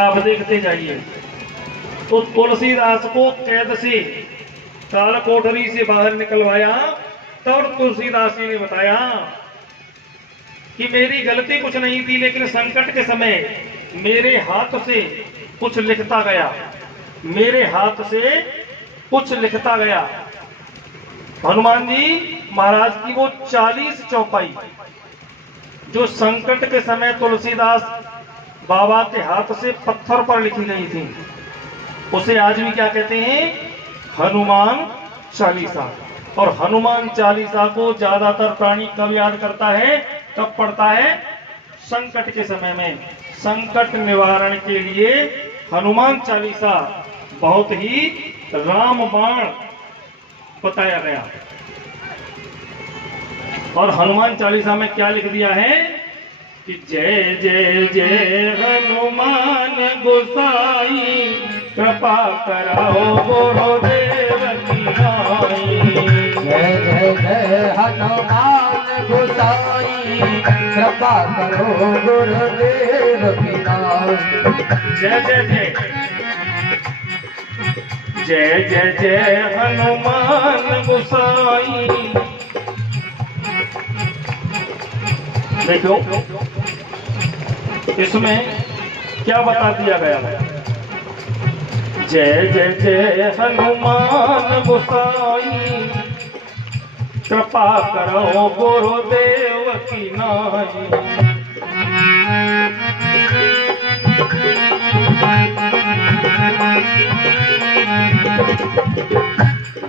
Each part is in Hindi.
आप देखते जाइए। तो तुलसीदास को कैद से, काल कोठरी से बाहर निकलवाया, तब तुलसीदास जी ने बताया कि मेरी गलती कुछ नहीं थी, लेकिन संकट के समय मेरे हाथ से कुछ लिखता गया, मेरे हाथ से कुछ लिखता गया। हनुमान जी महाराज की वो 40 चौपाई जो संकट के समय तुलसीदास बाबा के हाथ से पत्थर पर लिखी गई थी, उसे आज भी क्या कहते हैं? हनुमान चालीसा। और हनुमान चालीसा को ज्यादातर प्राणी कब याद करता है, कब पढ़ता है? संकट के समय में। संकट निवारण के लिए हनुमान चालीसा बहुत ही रामबाण बताया गया। और हनुमान चालीसा में क्या लिख दिया है कि जय जय जय हनुमान गोसाई, कृपा कराओ गुरुदेव की नाई। जय जय जय हनुमान गोसाई, कृपा करो गुरुदेव की नाई। जय जय जय जय जय जय हनुमान गोसाई। देखो इसमें क्या बता दिया गया है? जय जय जय हनुमान गोसाई, कृपा करो गुरुदेव की नाई।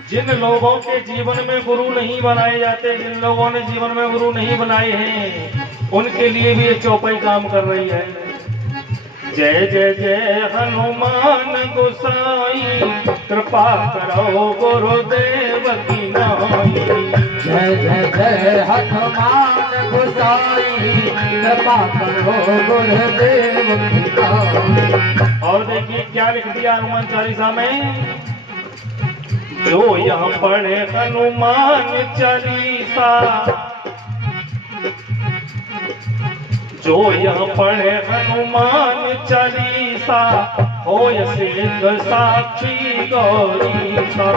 जिन लोगों के जीवन में गुरु नहीं बनाए जाते, जिन लोगों ने जीवन में गुरु नहीं बनाए हैं, उनके लिए भी ये चौपाई काम कर रही है। जय जय जय हनुमान गोसाई, कृपा करो गुरुदेव की नाई। जय जय जय हनुमान गोसाई, कृपा करो गुरुदेव की नाई। और देखिए क्या लिख दिया हनुमान चालीसा में? जो यहाँ पढ़े हनुमान चालीसा, जो यहाँ पढ़े हनुमान चालीसा, होय सिद्ध साक्षी गौरीसा।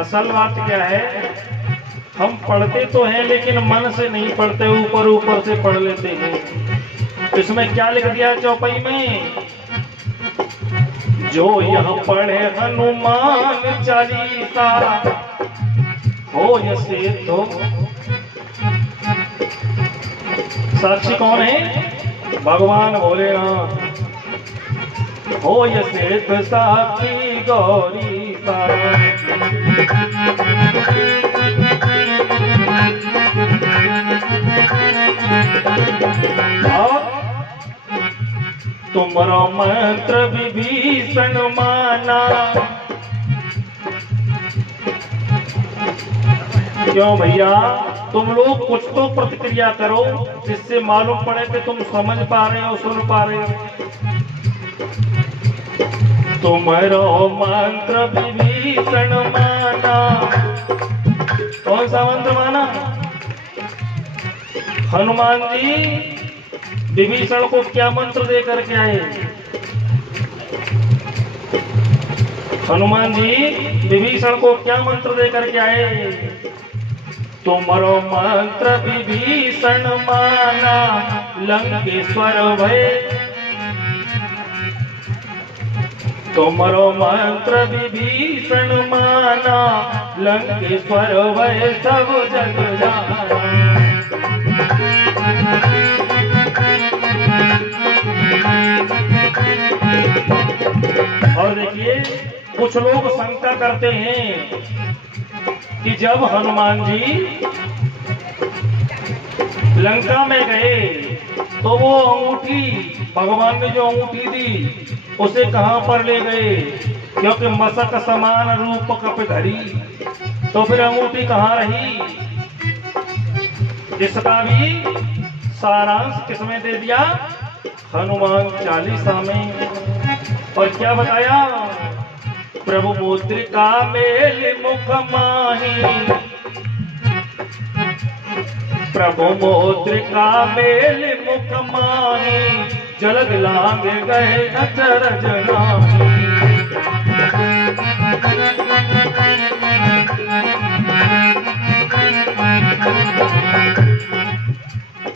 असल बात क्या है, हम पढ़ते तो हैं लेकिन मन से नहीं पढ़ते, ऊपर ऊपर से पढ़ लेते हैं। इसमें क्या लिख दिया चौपाई में? जो यहाँ पढ़े हनुमान चालीसा, होय सिद्ध। साक्षी कौन है? भगवान भोलेनाथ। होय सिद्ध साक्षी गौरीसा। तुमरो मंत्र विभीषण माना। क्यों भैया, तुम लोग कुछ तो प्रतिक्रिया करो जिससे मालूम पड़े कि तुम समझ पा रहे हो, सुन पा रहे हो। तुमरो मंत्र विभीषण माना। कौन सा मंत्र माना? हनुमान जी विभीषण को क्या मंत्र दे करके आए? हनुमान जी विभीषण को क्या मंत्र दे करके आए? तुमरो मंत्र विभीषण माना, लंकेश्वर भय। तुमरो मंत्र विभीषण माना, लंकेश्वर भय सब जग जाना। और देखिए कुछ लोग शंका करते हैं कि जब हनुमान जी लंका में गए तो वो अंगूठी, भगवान ने जो अंगूठी दी उसे कहां पर ले गए? क्योंकि मसक समान रूप कप धरी, तो फिर अंगूठी कहां रही? इसका भी सारांश किसमें दे दिया? हनुमान चालीसा में। और क्या बताया? प्रभु मुद्रिका मेल मुख माही, प्रभु मोद्रिका मेल मुख माही, जलद लांग गए अचरज नाही।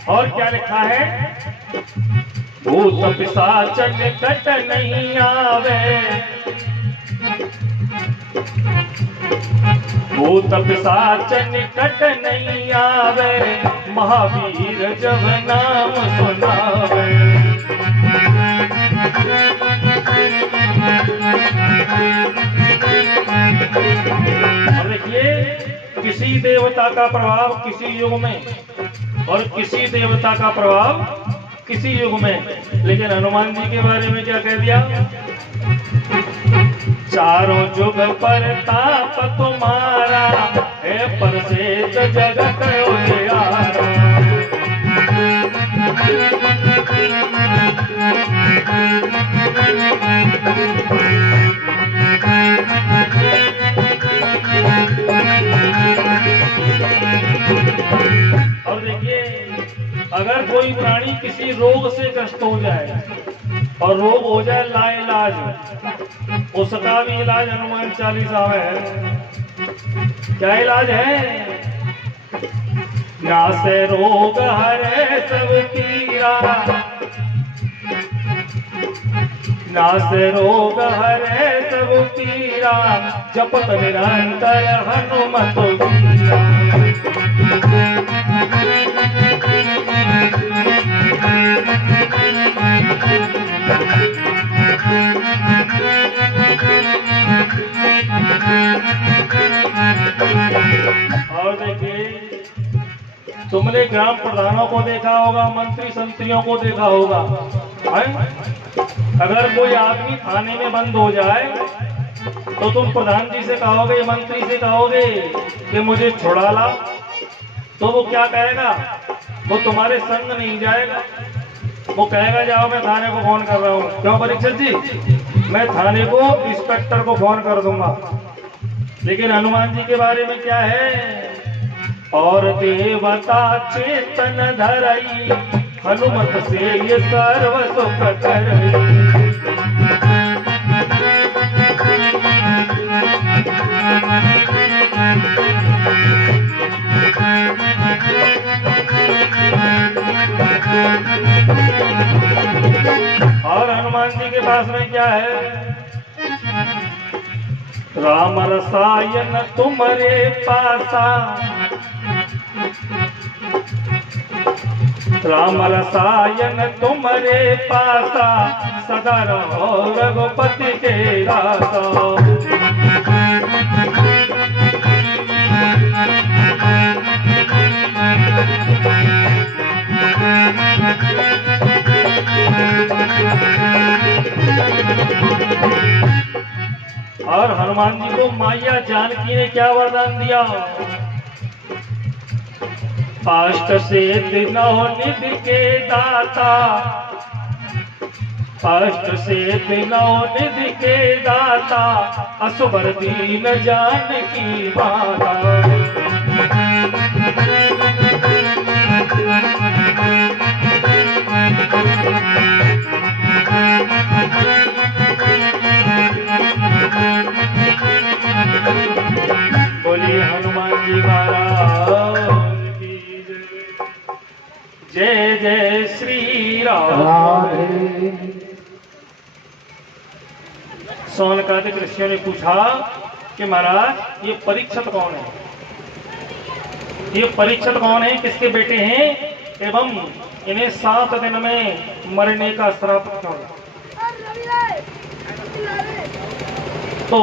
और क्या लिखा है? भूत पिशाच निकट नहीं आवे, भूत पिशाच निकट नहीं आवे, महावीर जब नाम सुनावे। और देखिए, किसी देवता का प्रभाव किसी युग में और किसी देवता का प्रभाव किसी युग में, लेकिन हनुमान जी के बारे में क्या कह दिया? चारों युग पर ताप तुम्हारा है, प्रसिद्ध जगत उजियारा। और देखिए, अगर कोई प्राणी किसी रोग से ग्रस्त हो जाए और रोग हो जाए लाइलाज, उसका भी इलाज हनुमान चालीसा में है। क्या इलाज है? नासे रोग हरे सब पीरा, नासे रोग हरे सब पीरा, जपत निरंतर हनुमत वीरा। और देखिए, तुमने ग्राम प्रधानों को देखा होगा, मंत्री संतरियों को देखा होगा, अगर कोई आदमी थाने में बंद हो जाए तो तुम प्रधान जी से कहोगे, मंत्री से कहोगे कि मुझे छुड़ा ला, तो वो क्या कहेगा? वो तुम्हारे संग नहीं जाएगा, वो कहेगा जाओ मैं थाने को फोन कर रहा हूँ। क्यों परीक्षित जी? मैं थाने को इंस्पेक्टर को फोन कर दूंगा। लेकिन हनुमान जी के बारे में क्या है? और देवता चेतन धरई, हनुमत से ये सर्व सुख करई। और हनुमान जी के पास में क्या है? राम रसायन तुम्हारे पासा, राम रसायन तुम्हारे पासा, सदा रहो रघुपति के दासा। और हनुमान जी को मैया जानकी ने क्या वरदान दिया? अष्ट सिद्धि नवनिधि के दाता, अष्ट सिद्धि नवनिधि के दाता, असुबर दीन जानकी माता। बोलिए हनुमान जी महाराज की जय। जय जय श्री राम। सौनकादिक ऋषियों ने पूछा कि महाराज ये परीक्षित कौन है? ये परीक्षित कौन है? किसके बेटे हैं? एवं इन्हें 7 दिन में मरने का श्राप क्यों? तो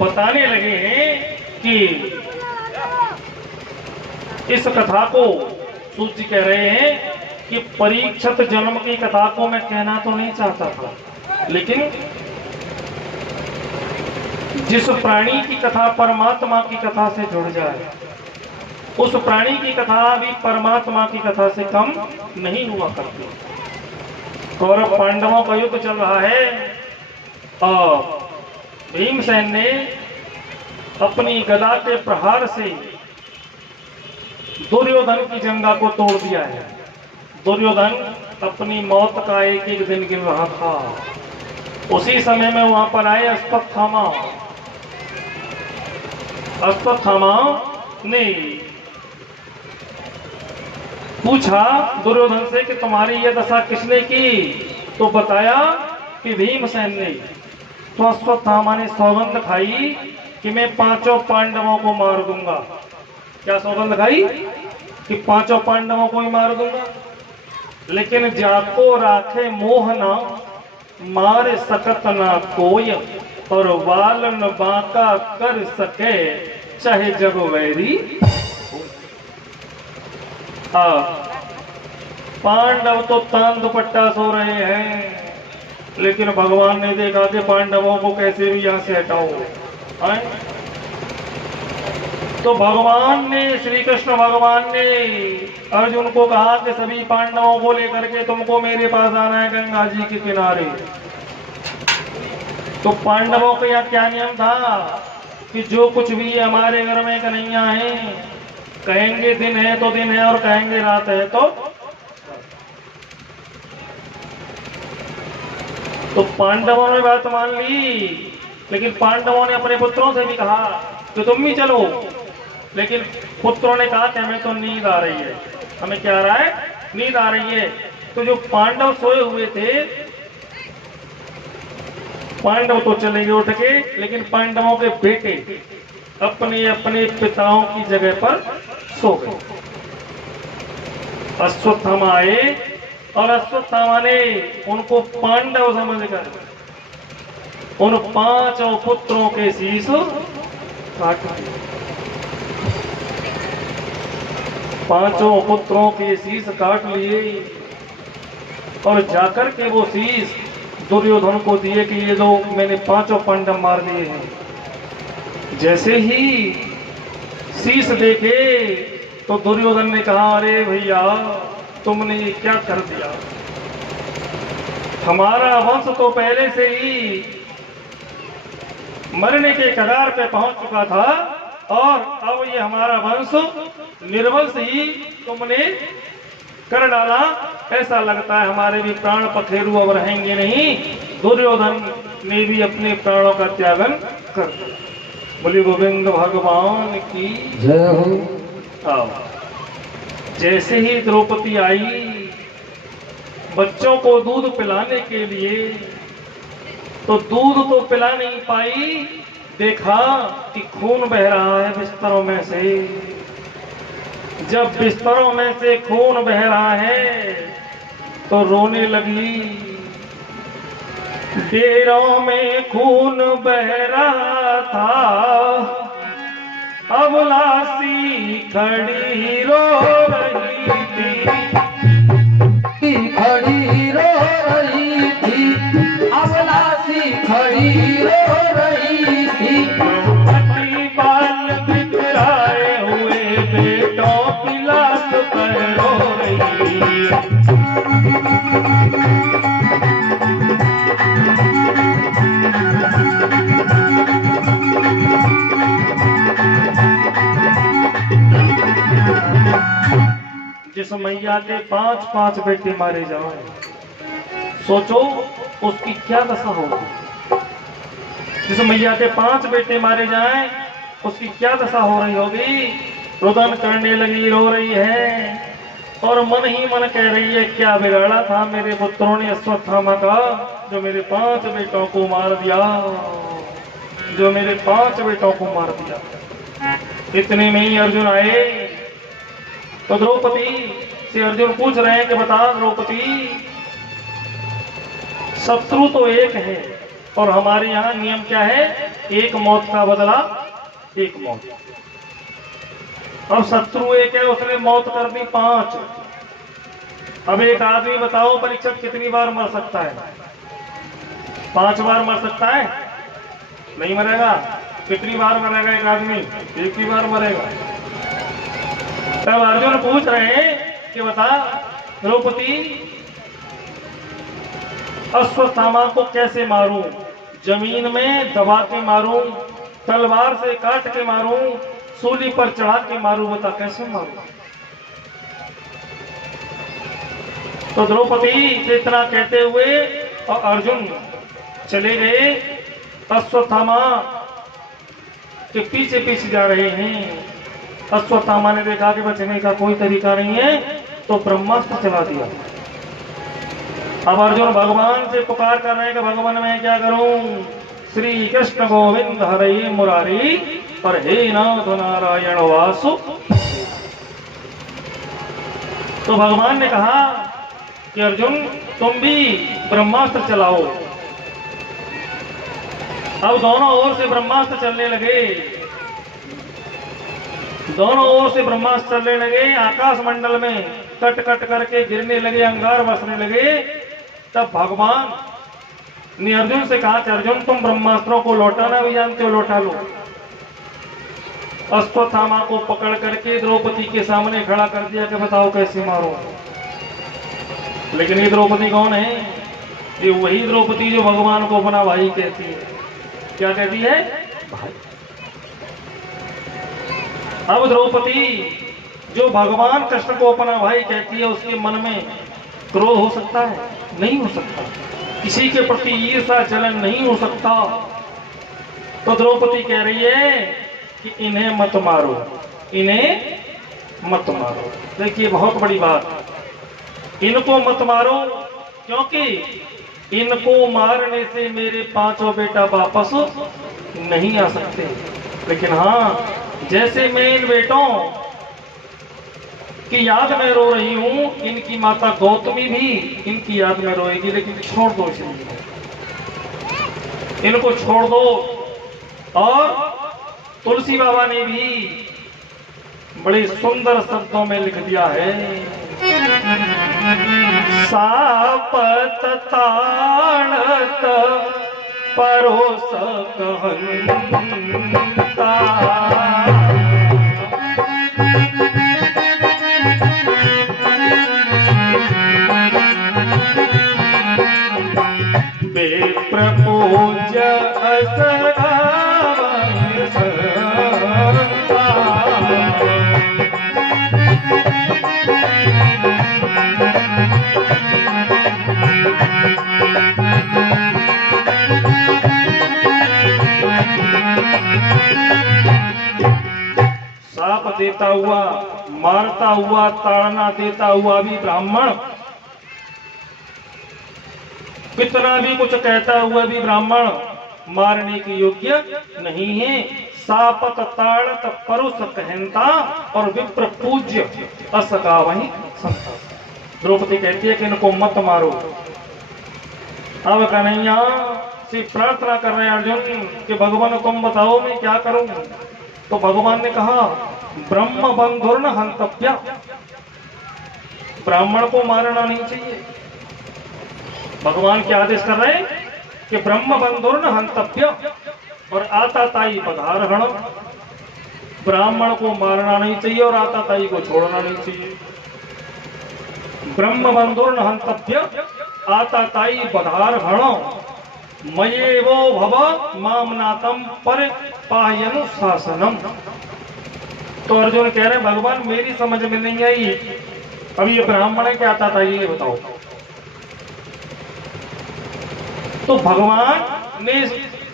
बताने लगे हैं कि इस कथा को सूत जी कह रहे हैं कि परीक्षित जन्म की कथा को मैं कहना तो नहीं चाहता था, लेकिन जिस प्राणी की कथा परमात्मा की कथा से जुड़ जाए, उस प्राणी की कथा भी परमात्मा की कथा से कम नहीं हुआ करती। कौरव पांडवों का युद्ध चल रहा है और भीमसेन ने अपनी गदा के प्रहार से दुर्योधन की जंगा को तोड़ दिया है। दुर्योधन अपनी मौत का एक एक दिन गिन रहा था। उसी समय में वहां पर आए अश्वत्थामा। अश्वत्थामा ने पूछा दुर्योधन से कि तुम्हारी यह दशा किसने की? तो बताया कि भीमसेन ने। तो अश्वत्थामा ने सौगंध खाई कि मैं पांचों पांडवों को मार दूंगा। क्या सौगंध खाई? कि पांचों पांडवों को ही मार दूंगा। लेकिन जाको राखे मोहना, मारे सकत ना कोय, और वालन बांका कर सके चाहे जग वैरी। पांडव तो तान दुपट्टा सो रहे हैं, लेकिन भगवान ने देखा कि पांडवों को कैसे भी यहां से हटाओ। तो भगवान ने, श्री कृष्ण भगवान ने अर्जुन को कहा कि सभी पांडवों को लेकर के तुमको मेरे पास आना है गंगा जी के किनारे। तो पांडवों का यहाँ क्या नियम था कि जो कुछ भी हमारे घर में कन्हैया है, कहेंगे दिन है तो दिन है और कहेंगे रात है तो पांडवों ने बात मान ली। लेकिन पांडवों ने अपने पुत्रों से भी कहा कि तुम भी चलो। लेकिन पुत्रों ने कहा कि हमें तो नींद आ रही है। हमें क्या आ रहा है? नींद आ रही है। तो जो पांडव सोए हुए थे, पांडव तो चले गए उठ के, लेकिन पांडवों के बेटे अपने अपने पिताओं की जगह पर सो गए। अश्वत्थामा आए और अश्वत्थामा ने उनको पांडव समझकर उन पांचों पुत्रों के शीश काट दिए। पांचों पुत्रों के शीश काट लिए और जाकर के वो शीश दुर्योधन को दिए कि ये दो, मैंने पांचों पांडव मार दिए हैं। जैसे ही शीश देखे तो दुर्योधन ने कहा, अरे भैया तुमने ये क्या कर दिया? हमारा वंश तो पहले से ही मरने के कगार पे पहुंच चुका था और अब ये हमारा वंश निर्वंश ही तुमने कर डाला। ऐसा लगता है हमारे भी प्राण पखेरु अब रहेंगे नहीं। दुर्योधन ने भी अपने प्राणों का त्यागन कर दिया। बोले गोविंद भगवान की जय हो। जैसे ही द्रौपदी आई बच्चों को दूध पिलाने के लिए, तो दूध तो पिला नहीं पाई। देखा कि खून बह रहा है बिस्तरों में से। जब बिस्तरों में से खून बह रहा है तो रोने लगी। डेरों में खून बह रहा था, अब लाशी खड़ी रो रही थी। खड़ी रो रही थी, अब लाशी खड़ी रो रही थी। पति बाल बिखराए हुए बेटों की लाश पर रो रही। जिस मैया के 5-5 बेटे मारे जाएं, सोचो उसकी क्या दशा होगी। जिस मैया के 5 बेटे मारे जाएं, उसकी क्या दशा हो रही होगी। रुदन करने लगी, रो रही है और मन ही मन कह रही है, क्या बिगाड़ा था मेरे पुत्रों ने अश्वत्थामा का, जो मेरे 5 बेटों को मार दिया, जो मेरे 5 बेटों को मार दिया। इतने में ही अर्जुन आए तो द्रौपदी से अर्जुन पूछ रहे हैं कि बता द्रौपदी, शत्रु तो एक है और हमारे यहाँ नियम क्या है? एक मौत का बदला एक मौत। अब शत्रु एक है, उसने मौत कर दी 5। अब एक आदमी बताओ परीक्षक कितनी बार मर सकता है? 5 बार मर सकता है? नहीं मरेगा। कितनी बार मरेगा एक आदमी? एक ही बार मरेगा। तब अर्जुन पूछ रहे हैं कि बता द्रौपदी, अश्वत्थामा को कैसे मारूं? जमीन में दबा के मारूं, तलवार से काट के मारूं, सूली पर चढ़ा के मारूं? बता कैसे मारूं? तो द्रौपदी से इतना कहते हुए और अर्जुन चले गए। अश्वत्थामा के पीछे पीछे जा रहे हैं। अश्वत्थामा ने देखा कि बचने का कोई तरीका नहीं है, तो ब्रह्मास्त्र चला दिया। अब अर्जुन भगवान से पुकार कर रहे हैं कि भगवान मैं क्या करूं? श्री कृष्ण गोविंद हरे मुरारी और हे नाथ नारायण वासु। तो भगवान ने कहा कि अर्जुन तुम भी ब्रह्मास्त्र चलाओ। अब दोनों ओर से ब्रह्मास्त्र चलने लगे। दोनों ओर से ब्रह्मास्त्र चलने लगे। आकाश मंडल में कट कट करके गिरने लगे, अंगार बरसने लगे। तब भगवान ने अर्जुन से कहा कि अर्जुन तुम ब्रह्मास्त्रों को लौटाना भी जानते हो, लौटा लो। अश्वत्थामा को पकड़ करके द्रौपदी के सामने खड़ा कर दिया कि बताओ कैसे मारो। लेकिन ये द्रौपदी कौन है? ये वही द्रौपदी जो भगवान को अपना भाई कहती है। क्या कहती है? भाई। अब द्रौपदी जो भगवान कृष्ण को अपना भाई कहती है, उसके मन में क्रोध हो सकता है? नहीं हो सकता। किसी के प्रति ईर्ष्या जलन नहीं हो सकता। तो द्रौपदी कह रही है कि इन्हें मत मारो, इन्हें मत मारो। देखिए बहुत बड़ी बात, इनको मत मारो, क्योंकि इनको मारने से मेरे पांचों बेटा वापस नहीं आ सकते। लेकिन हाँ, जैसे मैं इन बेटों की याद में रो रही हूं, इनकी माता गौतमी भी इनकी याद में रोएगी। लेकिन छोड़ दो इसे, इनको छोड़ दो। और तुलसी बाबा ने भी बड़े सुंदर शब्दों में लिख दिया है, सापत ताड़त परोस कहंता। बेप्रपूज्य असरावय संता। साप देता हुआ, मारता हुआ, ताड़ना देता हुआ भी ब्राह्मण, कितना भी कुछ कहता हुआ भी ब्राह्मण मारने के योग्य नहीं है। सापत ताड़त परुष कहनता और विप्र पूज्य असका वही संता। द्रौपदी कहती है कि इनको मत मारो। अब कन्हैया से प्रार्थना कर रहे हैं अर्जुन कि भगवान तुम बताओ मैं क्या करूं। तो भगवान ने कहा ब्रह्म बंधुर्न हंतव्य, ब्राह्मण को मारना नहीं चाहिए। भगवान क्या आदेश कर रहे हैं कि ब्रह्म बंधुर्न हंतव्य और आताताई पदारहण, ब्राह्मण को मारना नहीं चाहिए और आताताई को छोड़ना नहीं चाहिए। ब्रह्म बंधुर्न हंतव्य आताताई पदारहण मयेवो भव मामनातम पर पायनुशासनम। तो अर्जुन कह रहे भगवान मेरी समझ में नहीं आई, अब ये ब्राह्मण है क्या आताताई ये बताओ। तो भगवान ने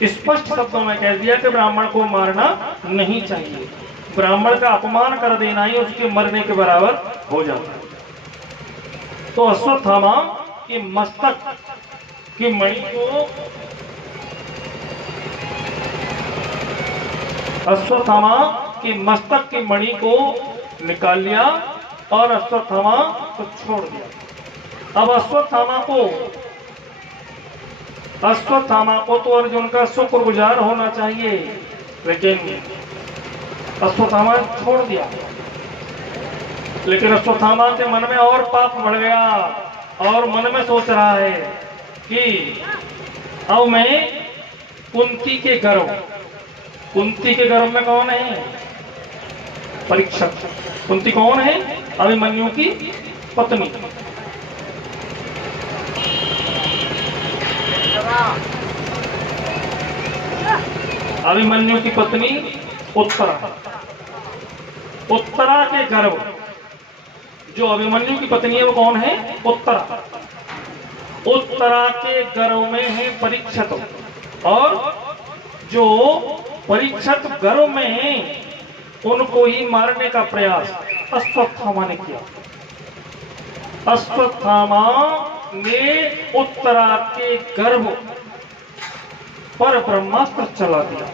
स्पष्ट शब्दों में कह दिया कि ब्राह्मण को मारना नहीं चाहिए। ब्राह्मण का अपमान कर देना ही उसके मरने के बराबर हो जाता है। तो अश्वत्थामा के मस्तक की मणि को, अश्वत्थामा के मस्तक की मणि को निकाल लिया और अश्वत्थामा को छोड़ दिया। अब अश्वत्थामा को तो अर्जुन का शुक्रगुजार होना चाहिए, लेकिन अश्वत्थामा छोड़ दिया। लेकिन अश्वत्थामा के मन में और पाप बढ़ गया और मन में सोच रहा है कि अब मैं कुंती के गर्भ, कुंती के गर्भ में कौन है? परीक्षक। कुंती कौन है? अभिमन्यु की पत्नी। अभिमन्यु की पत्नी उत्तरा, उत्तरा के गर्भ जो अभिमन्यु की पत्नी है वो कौन है? उत्तरा। उत्तरा के गर्भ में है परीक्षित, और जो परीक्षित गर्भ में है उनको ही मारने का प्रयास अश्वत्थामा ने किया। अश्वत्थामा ने उत्तरा के गर्भ पर ब्रह्मास्त्र चला दिया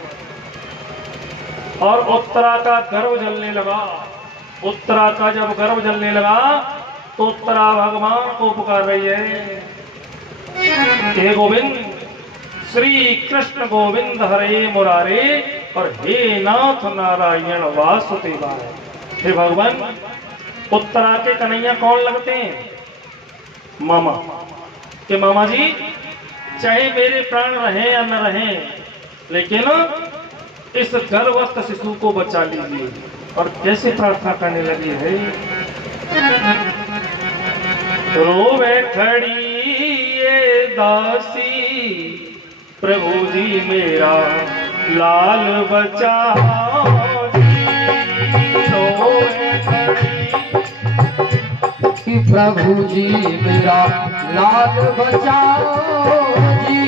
और उत्तरा का गर्भ जलने लगा। उत्तरा का जब गर्भ जलने लगा तो उत्तरा भगवान को पुकार रही है, हे गोविंद, श्री कृष्ण गोविंद हरे मुरारे और हे नाथ नारायण वासुदेवाय। हे भगवान, उत्तरा के कन्हैया कौन लगते हैं? मामा। कि मामा जी, चाहे मेरे प्राण रहे या न रहे, लेकिन इस गर्भस्थ शिशु को बचा लीजिए। और कैसे प्रार्थना करने लगी है? रोवे खड़ी ये दासी, प्रभु जी मेरा लाल बचाओ जी। रोवे खड़ी कि प्रभु जी मेरा लाल बचाओ जी।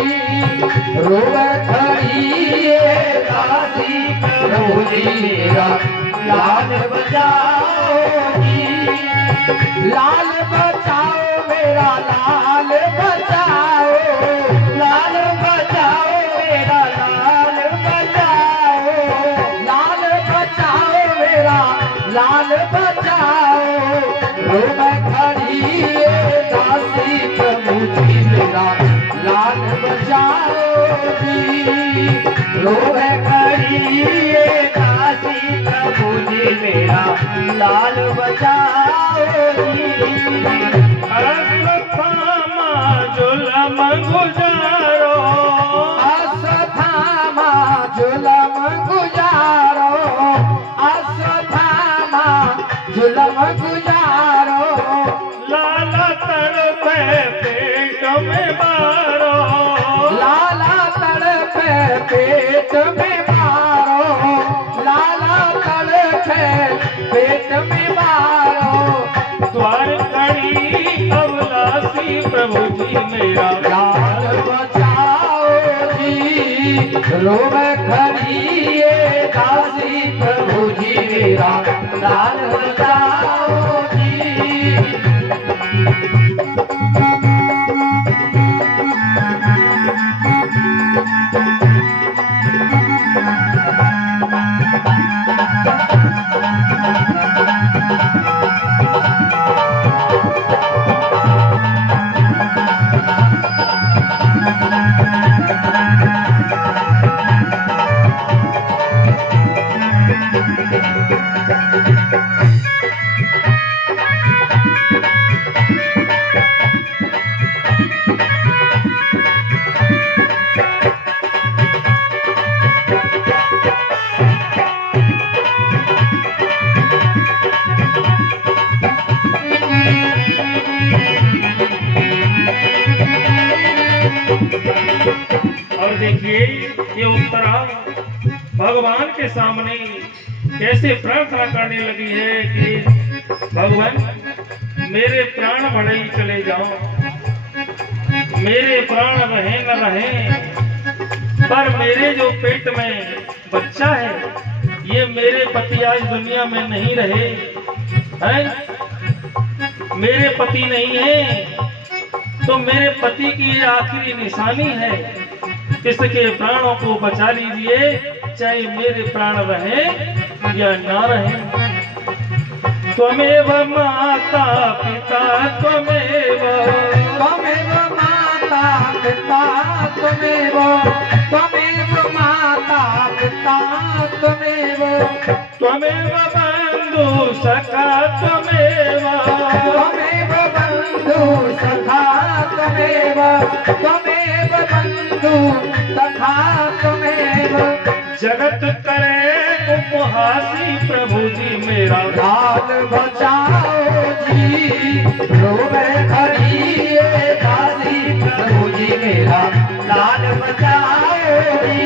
रोवे खड़ी ये दासी, प्रभु जी मेरा लाल बचाओ जी। लाल बचाओ मेरा लाल बचाओ, लाल बचाओ मेरा लाल बचाओ, लाल बचाओ मेरा लाल बचाओ। रोवे खड़ी ये दासी, प्रभु जी मेरा लाल बचाओ जी। रोवे खड़ी ये दासी, प्रभु जी मेरा लाल बचाओ जी। अश्वत्थामा जुलम गुजारो, अश्वत्थामा जुलम गुजारो, अश्वत्थामा जुलम गुजारो। लाला तड़पे पेट में मारो, लाला तड़पे पेट में मारो, लाला तड़पे पेट में मारो। द्वार खड़ी अबलासी, प्रभु जी मेरा लाल बचाओ जी। रोवे खड़ी ये दासी, प्रभु जी मेरा लाल बचाओ जी। और देखिए ये उत्तरा भगवान के सामने कैसे प्रार्थना करने लगी है कि भगवान, मेरे प्राण भले ही चले जाओ, मेरे प्राण रहे न रहे, पर मेरे जो पेट में बच्चा है ये मेरे पति आज दुनिया में नहीं रहे हैं, मेरे पति नहीं है, तो मेरे पति की ये आखिरी निशानी है, इसके प्राणों को बचा लीजिए, चाहे मेरे प्राण रहे या ना रहे। त्वमेव माता पिता त्वमेव, त्वमेव माता पिता त्वमेव, त्वमेव माता पिता त्वमेव, त्वमेव बंधु सखा त्वमेव, त्वमेव बंधु सखा त्वमेव, त्वमेव बंधु सखा त्वमेव। जगत करे उपहासी, प्रभु जी मेरा लाल बचाओ जी। रोवे खड़ी ये दासी, प्रभु जी मेरा लाल बचाओ जी।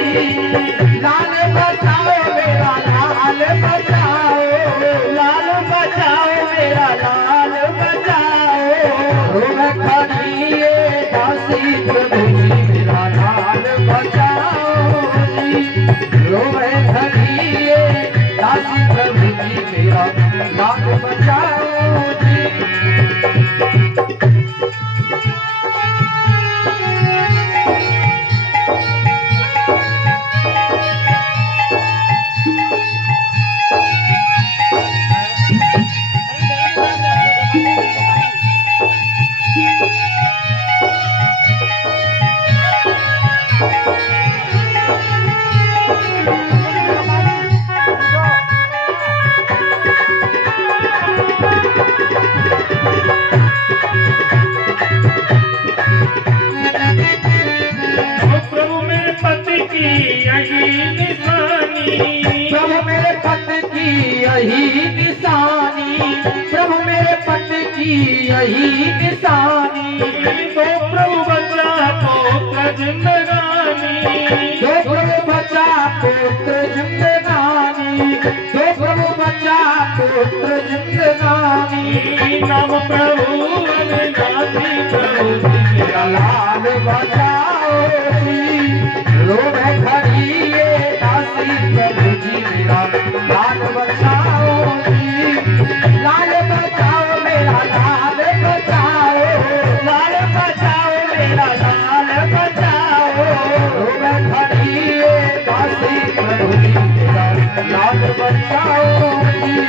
लाल बचाओ मेरा लाल बचाओ, लाल बचाओ मेरा लाल खड़ी ये दासी प्रभु जी मेरा लाल बचाओ जी। रोवे खड़ी ये दासी प्रभु जी मेरा लाल बचाओ जी। प्रभु मेरे पति की यही निशानी, प्रभु मेरे पति की यही निशानी, प्रभु मेरे पति की यही निशानी। तो प्रभु बचा पुत्र जिंदगानी, दो प्रभु बचा पुत्र जिंदगानी, दो प्रभु बचा पुत्र जिंदगानी। नाम प्रभु अविनाशी प्रभु जी मेरा लाल बचाओ जी। रोवे खड़ी ये दासी प्रभु जी मेरा लाल बचाओ जी। लाल बचाओ मेरा लाल बचाओ, लाल बचाओ मेरा लाल बचाओ। रोवे खड़ी ये दासी प्रभु जी मेरा लाल बचाओ जी।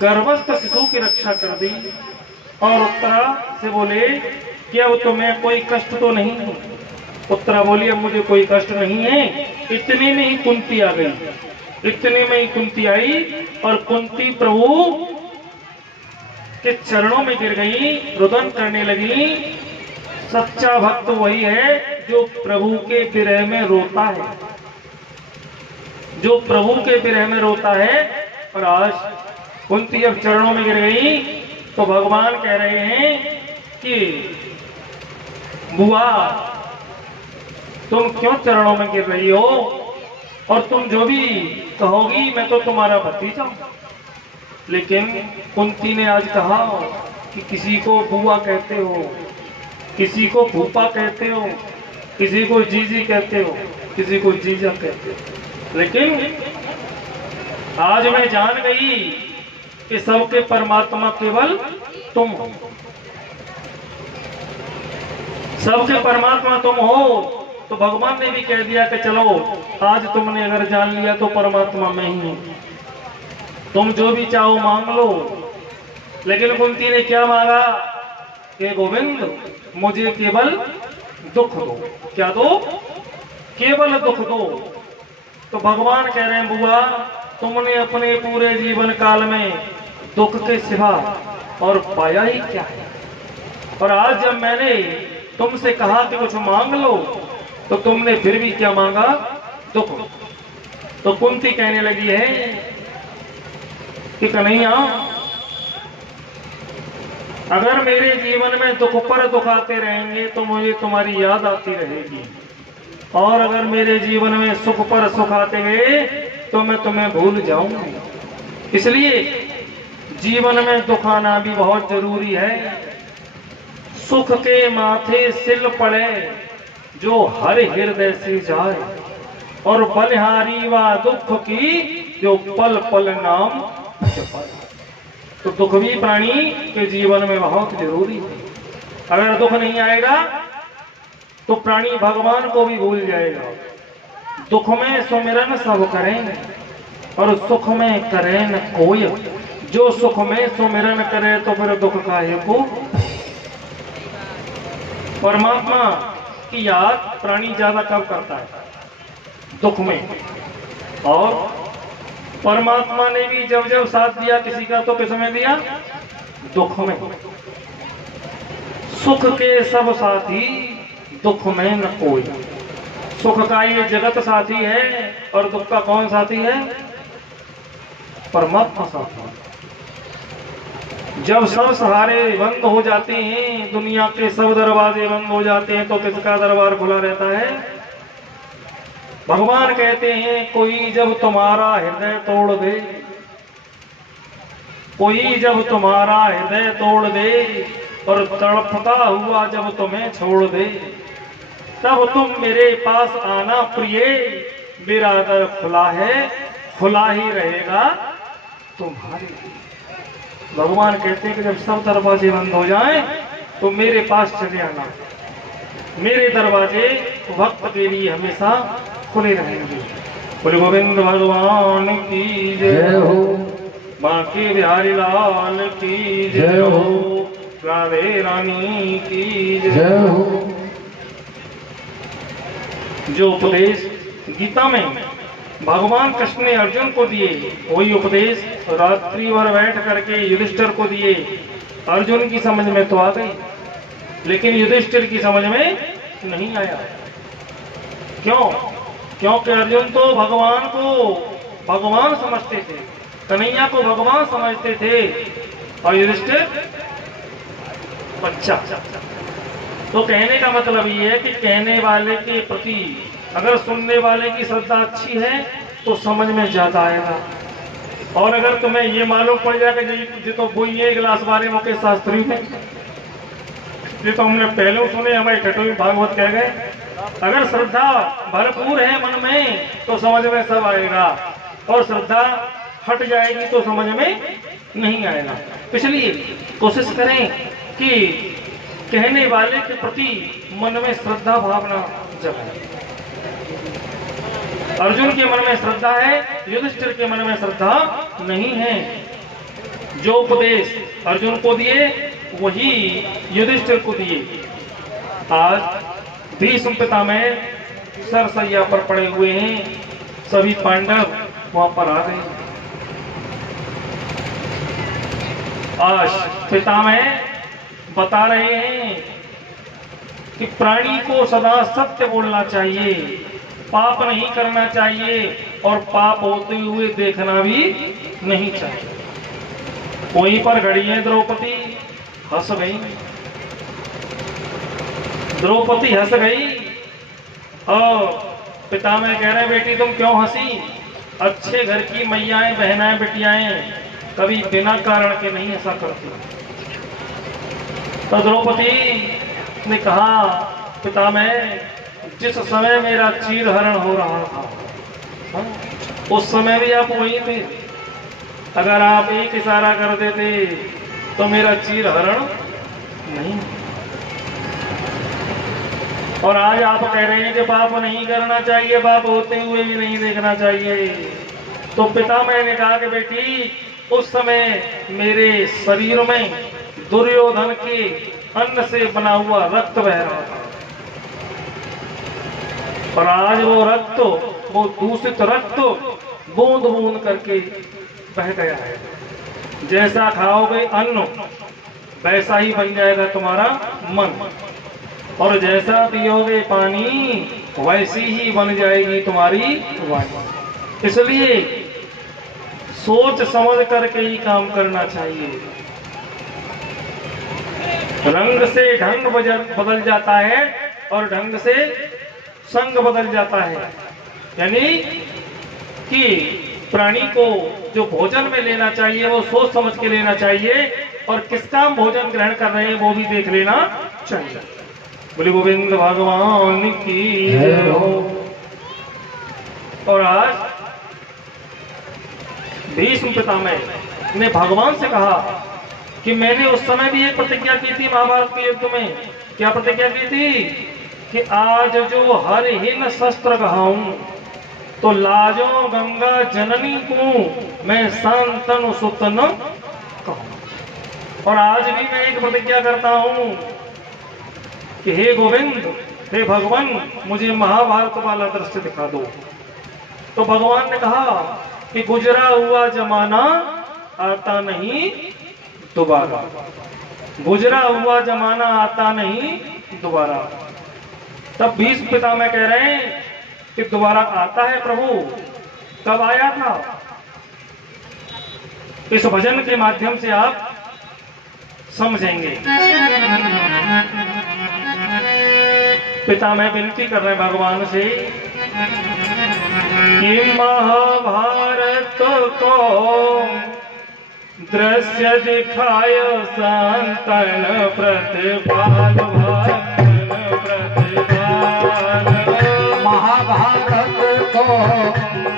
गर्भस्थ शिशु की रक्षा कर दी और उत्तरा से बोले कि अब तुम्हें कोई कष्ट तो नहीं है। उत्तरा बोली अब मुझे कोई कष्ट नहीं है। इतने में ही कुंती आ गई, इतने में ही कुंती आई और कुंती प्रभु के चरणों में गिर गई, रुदन करने लगी। सच्चा भक्त वही है जो प्रभु के विरह में रोता है, जो प्रभु के विरह में रोता है। और आज कुंती अब चरणों में गिर गई तो भगवान कह रहे हैं कि बुआ तुम क्यों चरणों में गिर रही हो, और तुम जो भी कहोगी मैं तो तुम्हारा भतीजा हूं। लेकिन कुंती ने आज कहा कि किसी को बुआ कहते हो, किसी को फूफा कहते हो, किसी को जीजी कहते हो, किसी को जीजा कहते हो, लेकिन आज मैं जान गई कि सबके परमात्मा केवल तुम हो, सबके परमात्मा तुम हो। तो भगवान ने भी कह दिया कि चलो आज तुमने अगर जान लिया तो परमात्मा मैं ही हूं, तुम जो भी चाहो मांग लो। लेकिन कुंती ने क्या मांगा कि गोविंद मुझे केवल दुख दो। क्या दो? केवल दुख दो। तो भगवान कह रहे हैं बुआ तुमने अपने पूरे जीवन काल में दुख के सिवा और पाया ही क्या है। और आज जब मैंने तुमसे कहा कि कुछ मांग लो तो तुमने फिर भी क्या मांगा? दुख। तो कुंती कहने लगी है कि कन्हैया अगर मेरे जीवन में दुख पर दुख आते रहेंगे तो मुझे तुम्हारी याद आती रहेगी, और अगर मेरे जीवन में सुख पर सुख आते गए तो मैं तुम्हें भूल जाऊंगी। इसलिए जीवन में दुख आना भी बहुत जरूरी है। सुख के माथे सिल पड़े जो हर हृदय से जाए, और बलिहारी व दुख की जो पल पल नाम जपाए। तो दुख भी प्राणी के जीवन में बहुत जरूरी है। अगर दुख नहीं आएगा तो प्राणी भगवान को भी भूल जाएगा। दुख में सुमिरन सब करें और सुख में करें न कोई। जो सुख में सुमिरन करे तो फिर दुख काहे को। परमात्मा की याद प्राणी ज्यादा कब करता है? दुख में। और परमात्मा ने भी जब जब साथ दिया किसी का तो किस में दिया? दुख में। सुख के सब साथी दुख में न कोई। सुख का ये जगत साथी है और दुख का कौन साथी है? परमात्मा साथी। जब सब सहारे बंद हो जाते हैं, दुनिया के सब दरवाजे बंद हो जाते हैं, तो किसका दरबार खुला रहता है? भगवान कहते हैं कोई जब तुम्हारा हृदय तोड़ दे, कोई जब तुम्हारा हृदय तोड़ दे और तड़पता हुआ जब तुम्हें छोड़ दे, तब तुम मेरे पास आना प्रिय, मेरा दर खुला है, खुला ही रहेगा तुम्हारे। भगवान कहते हैं कि जब सब दरवाजे बंद हो जाएं तो मेरे पास चले आना। मेरे दरवाजे वक्त के लिए हमेशा खुले रहेंगे। बोले गोविंद भगवान की जय हो, बांके बिहारी लाल की जय हो, राधे रानी की जय हो। जो उपदेश गीता में भगवान कृष्ण ने अर्जुन को दिए, वही उपदेश रात्रि भर बैठ करके युधिष्ठिर को दिए। अर्जुन की समझ में तो आ गई, लेकिन युधिष्ठिर की समझ में नहीं आया। क्यों? क्योंकि अर्जुन तो भगवान को भगवान समझते थे, कन्हैया को भगवान समझते थे, और युधिष्ठिर बच्चा। तो कहने का मतलब ये है कि कहने वाले के प्रति अगर सुनने वाले की श्रद्धा अच्छी है तो समझ में ज्यादा आएगा। और अगर तुम्हें ये मालूम पड़ जाएगा जी तो वो ये गिलास बारे मुके शास्त्री में, ये तो हमने पहले सुने, हमारे टटोई भागवत कह गए। अगर श्रद्धा भरपूर है मन में तो समझ में सब आएगा, और श्रद्धा हट जाएगी तो समझ में नहीं आएगा। इसलिए कोशिश करें कि कहने वाले के प्रति मन में श्रद्धा भावना जगाए। अर्जुन के मन में श्रद्धा है, युधिष्ठिर के मन में श्रद्धा नहीं है। जो उपदेश अर्जुन को दिए वही युधिष्ठिर को दिए। आज भीष्म पितामह सरसैया पर पड़े हुए हैं, सभी पांडव वहां पर आ गए। आज पितामह बता रहे हैं कि प्राणी को सदा सत्य बोलना चाहिए, पाप नहीं करना चाहिए, और पाप होते हुए देखना भी नहीं चाहिए। वहीं पर खड़ी है द्रौपदी, हंस गई। द्रौपदी हंस गई और पितामह कह रहे बेटी तुम क्यों हंसी? अच्छे घर की मैयाएं, बहनाएं, बेटियाएं कभी बिना कारण के नहीं ऐसा करती। तो द्रौपदी ने कहा पितामह जिस समय मेरा चीर हरण हो रहा था उस समय भी आप वही थे। अगर आप एक इशारा कर देते तो मेरा चीर हरण नहीं। और आज आप कह रहे हैं कि पाप नहीं करना चाहिए, पाप होते हुए भी नहीं देखना चाहिए। तो पितामह ने कहा कि बेटी उस समय मेरे शरीर में दुर्योधन के अन्न से बना हुआ रक्त बह रहा था, और आज वो रक्त, वो दूषित रक्त बूंद बूंद करके बह गया है। जैसा खाओगे अन्न वैसा ही बन जाएगा तुम्हारा मन, और जैसा पियोगे पानी वैसी ही बन जाएगी तुम्हारी वाणी। इसलिए सोच समझ करके ही काम करना चाहिए। रंग से ढंग बदल जाता है और ढंग से संग बदल जाता है। यानी कि प्राणी को जो भोजन में लेना चाहिए वो सोच समझ के लेना चाहिए, और किसका भोजन ग्रहण कर रहे हैं वो भी देख लेना चाहिए। बोले गोविंद भगवान की जय हो। और आज भीष्म पितामह ने भगवान से कहा कि मैंने उस समय भी एक प्रतिज्ञा की थी महाभारत के युद्ध में। क्या प्रतिज्ञा की थी? कि आज जो हरहीन शस्त्र कहाऊं तो लाजो गंगा जननी को मैं शांतनु सुतन कहूं। और आज भी मैं एक प्रतिज्ञा करता हूं कि हे गोविंद, हे भगवान, मुझे महाभारत वाला दृश्य दिखा दो। तो भगवान ने कहा कि गुजरा हुआ जमाना आता नहीं दोबारा, गुजरा हुआ जमाना आता नहीं दोबारा। तब भीष्म पितामह कह रहे हैं कि दोबारा आता है प्रभु, कब आया था? इस भजन के माध्यम से आप समझेंगे। पितामह विनती कर रहे हैं भगवान से कि महाभारत को दृश्य दिखाय शांतन प्रतिपाल महाभारत को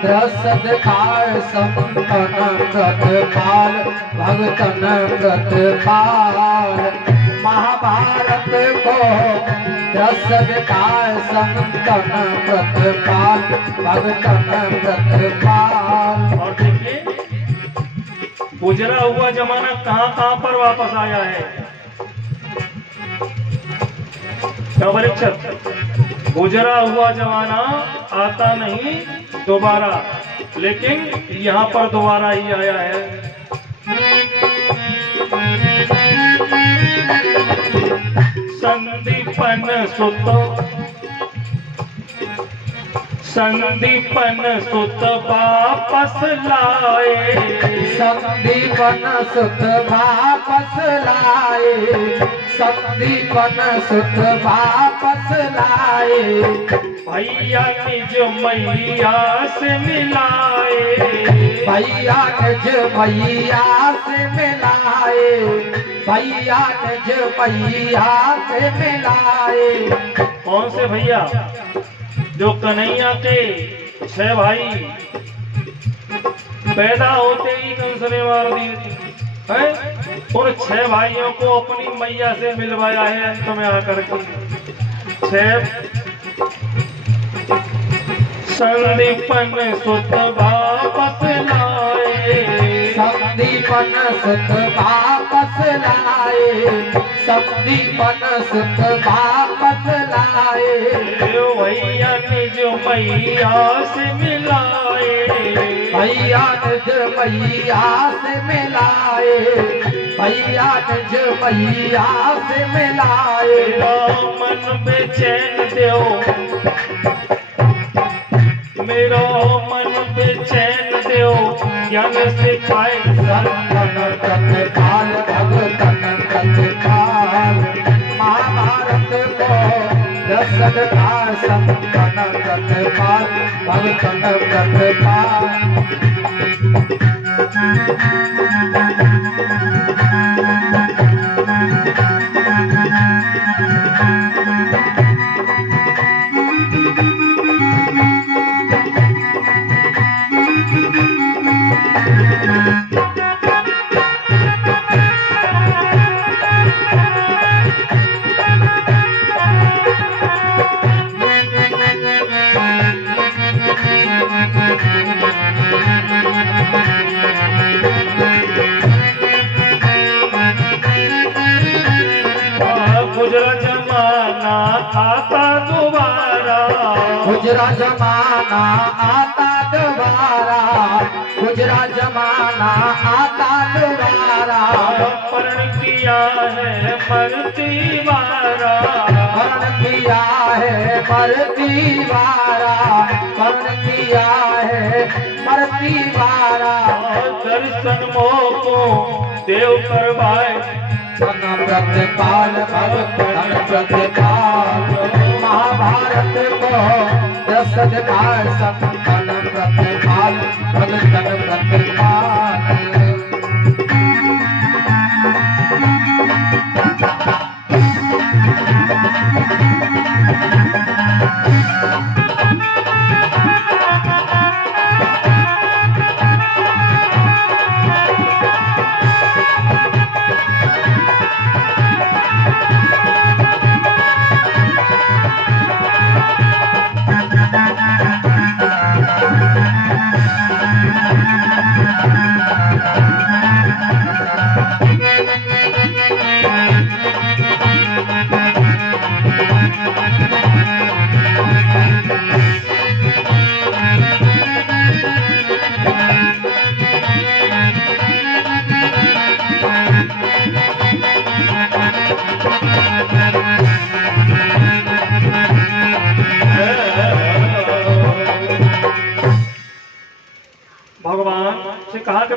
दृश्य दिखाय संतन प्रतिपाल भगतन प्रतिपाल। महाभारत को दृश्य दिखाय संतन प्रतिपाल भगतन प्रतिपाल। और देखिए गुजरा हुआ जमाना कहां पर वापस आया है। परीक्षक, गुजरा हुआ जमाना आता नहीं दोबारा, लेकिन यहाँ पर दोबारा ही आया है। संदीपन सुत वापस लाए, संदीपन सुत वापस लाए, संदीपन सुत वापस लाए। भैया निज मैया से मिलाए, भैया निज मैया से मिलाए, भैया निज मैया से मिलाए। कौन से भैया? जो कन्हैया के 6 भाई पैदा होते ही कंस ने मार दिए थे, उन 6 भाइयों को अपनी मैया से मिलवाया है अंत में आकर के। 6 संदीपन सुत वापस लाए, संदीपन सुत वापस लाए, संदीपन सुत वापस लाए। भैया निज मैया से मिलाए, भैया निज मैया से मिलाए, भैया निज मैया से मिलाए। मन बेचैन दो, मेरा मन बेचैन दो, ज्ञान सिखाए संतन प्रतिपाल भगतन प्रतिपाल। महाभारत को दृश्य दिखाय संतन प्रतिपाल भगतन प्रतिपाल। गुजरा जमाना आता दोबारा, गुजरा जमाना आता दोबारा, गुजरा जमाना आता दोबारा। परण किया है मरती वारा, परण किया है मरती वारा, परण किया है मरती वारा। दर्शन मोको देव करवाए, धन प्रतिपाल भगतन प्रतिपाल। महाभारत को दृश्य दिखाय संतन प्रतिपाल भगतन प्रतिपाल।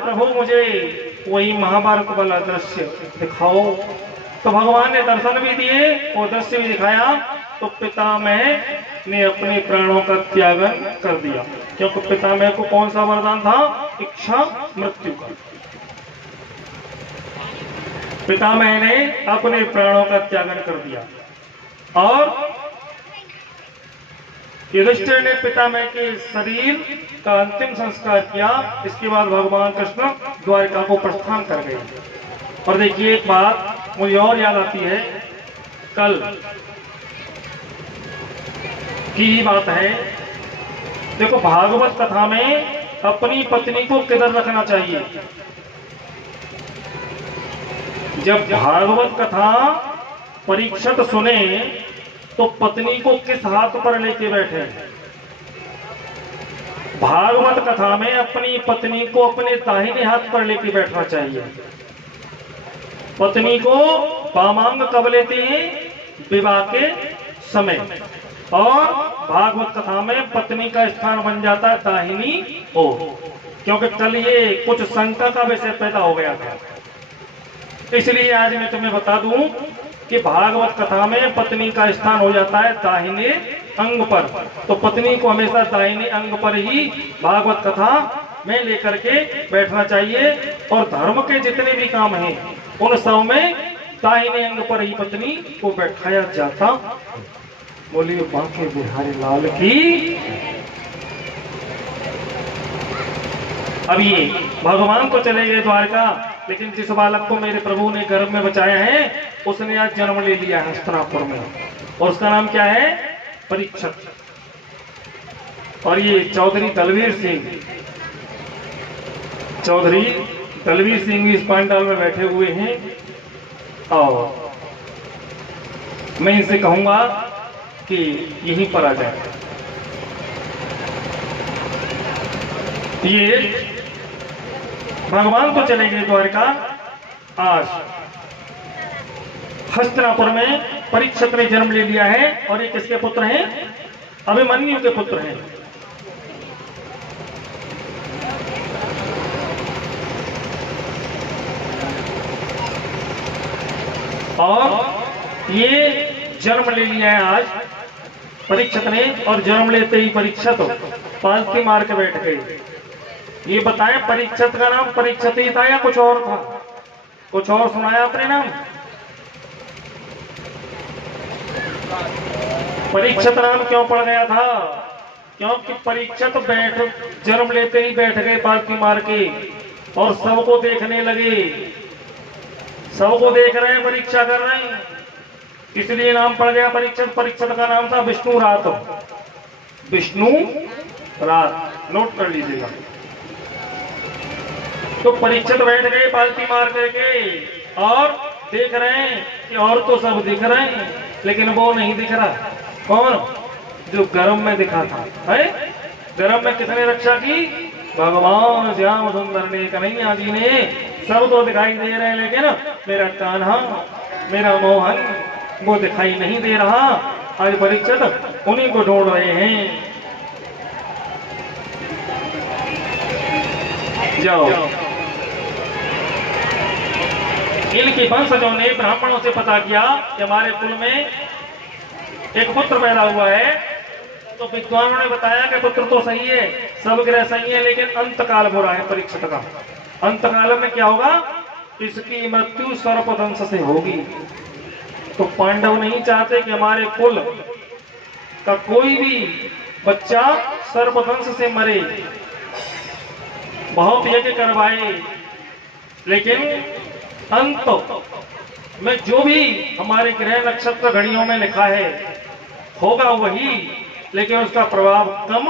प्रभु मुझे वही महाभारत वाला दृश्य दिखाओ। तो भगवान ने दर्शन भी दिए और दृश्य भी दिखाया। तो पितामह ने अपने प्राणों का त्यागन कर दिया, क्योंकि पितामह को कौन सा वरदान था? इच्छा मृत्यु का। पितामह ने अपने प्राणों का त्यागन कर दिया और युधिष्ठिर ने पितामह के शरीर का अंतिम संस्कार किया। इसके बाद भगवान कृष्ण द्वारिका को प्रस्थान कर गए। और देखिए, एक बात मुझे और याद आती है, कल की ही बात है। देखो, भागवत कथा में अपनी पत्नी को किधर रखना चाहिए? जब भागवत कथा परीक्षित सुने तो पत्नी को किस हाथ पर लेके बैठे? भागवत कथा में अपनी पत्नी को अपने दाहिने हाथ पर लेके बैठना चाहिए। पत्नी को वामांग कब लेते हैं? विवाह के समय। और भागवत कथा में पत्नी का स्थान बन जाता है दाहिनी ओर, क्योंकि कल ये कुछ शंका का विषय पैदा हो गया था। इसलिए आज मैं तुम्हें बता दूं कि भागवत कथा में पत्नी का स्थान हो जाता है दाहिने अंग पर। तो पत्नी को हमेशा दाहिने अंग पर ही भागवत कथा में लेकर के बैठना चाहिए। और धर्म के जितने भी काम हैं उन सब में दाहिने अंग पर ही पत्नी को बैठाया जाता। बोलिए बांके बिहारी लाल की। अब ये भगवान तो चले गए द्वारका, लेकिन जिस बालक को मेरे प्रभु ने गर्भ में बचाया है उसने आज जन्म ले लिया है हस्तिनापुर में, और उसका नाम क्या है? परीक्षित। और ये चौधरी दलवीर सिंह इस पंडाल में बैठे हुए हैं। और मैं इनसे कहूंगा कि यहीं पर आ जाए। ये भगवान तो चले गए द्वारका, आज हस्तिनापुर में परीक्षित ने जन्म ले लिया है। और ये किसके पुत्र हैं? अभिमन्यु के पुत्र हैं। और ये जन्म ले लिया है आज परीक्षित ने। और जन्म लेते ही परीक्षित पालकी मार के बैठ गए। ये बताएं, परीक्षित का नाम परीक्षित ही था या कुछ और था? कुछ और सुनाया आपने नाम? परीक्षित नाम क्यों पड़ गया था? क्योंकि परीक्षित जन्म लेते ही बैठ गए पालकी मार के, और सबको देखने लगे। सबको देख रहे हैं, परीक्षा कर रहे हैं, इसलिए नाम पड़ गया परीक्षित। परीक्षित का नाम था विष्णु रात। विष्णु रात नोट कर लीजिएगा। तो परीक्षित बैठ गए पालकी मार करके और देख रहे हैं कि और तो सब दिख रहे हैं, लेकिन वो नहीं दिख रहा। कौन? जो गर्भ में दिखा था। है गर्भ में किसने रक्षा की? भगवान श्याम सुंदर ने, कन्हैया जी ने। सब तो दिखाई दे रहे हैं, लेकिन मेरा कान्हा, मेरा मोहन, वो दिखाई नहीं दे रहा। आज परीक्षित उन्हीं को ढूंढ रहे हैं। जाओ, इनके वंशजों ने ब्राह्मणों से पता किया कि हमारे कुल में एक पुत्र पैदा हुआ है। तो विद्वानों ने बताया कि पुत्र तो सही है, सब ग्रह सही है, लेकिन अंतकाल बुरा है परीक्षित का। अंतकाल में क्या होगा? इसकी मृत्यु सर्पदंश से होगी। तो पांडव नहीं चाहते कि हमारे कुल का कोई भी बच्चा सर्पदंश से मरे। बहुत यज्ञ करवाए, लेकिन अंत में जो भी हमारे ग्रह नक्षत्र घड़ियों में लिखा है होगा वही, लेकिन उसका प्रभाव कम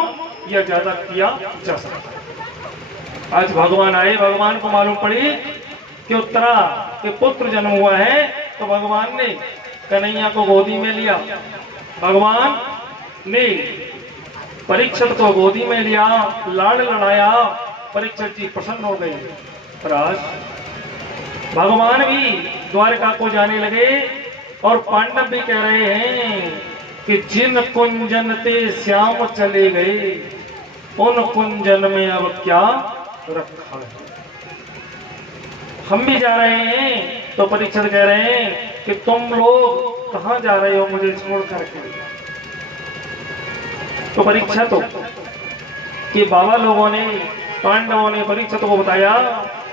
या ज्यादा किया जा सकता। आज भगवान आए, भगवान को मालूम पड़ी कि उत्तरा के पुत्र जन्म हुआ है, तो भगवान ने कन्हैया को गोदी में लिया। भगवान ने परीक्षित को गोदी में लिया, लाड़ लड़ाया। परीक्षित जी प्रसन्न हो गए। पर आज भगवान भी द्वारका को जाने लगे, और पांडव भी कह रहे हैं कि जिन कुंजन ते श्याम चले गए, उन कुंजन में अब क्या रखा है। हम भी जा रहे हैं। तो परीक्षित कह रहे हैं कि तुम लोग कहां जा रहे हो मुझे छोड़ करके। तो परीक्षित कि बाबा लोगों ने, पांडवों ने परीक्षित को बताया